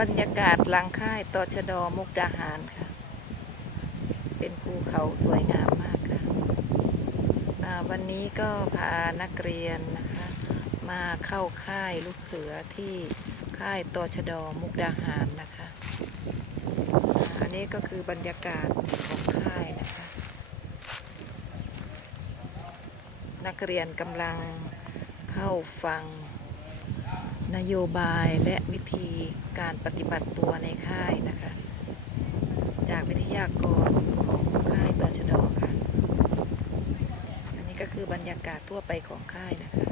บรรยากาศหลังค่ายตชดมุกดาหารค่ะ เป็นภูเขาสวยงามมากค่ะ วันนี้ก็พานักเรียนนะคะ มาเข้าค่ายลูกเสือที่ค่ายตชดมุกดาหารนะคะ อันนี้ก็คือบรรยากาศของค่ายนะคะ นักเรียนกำลังเข้าฟัง นโยบายและวิธีการปฏิบัติตัวในค่ายนะคะ จากวิทยากรของค่ายตชดค่ะ อันนี้ก็คือบรรยากาศทั่วไปของค่ายนะคะ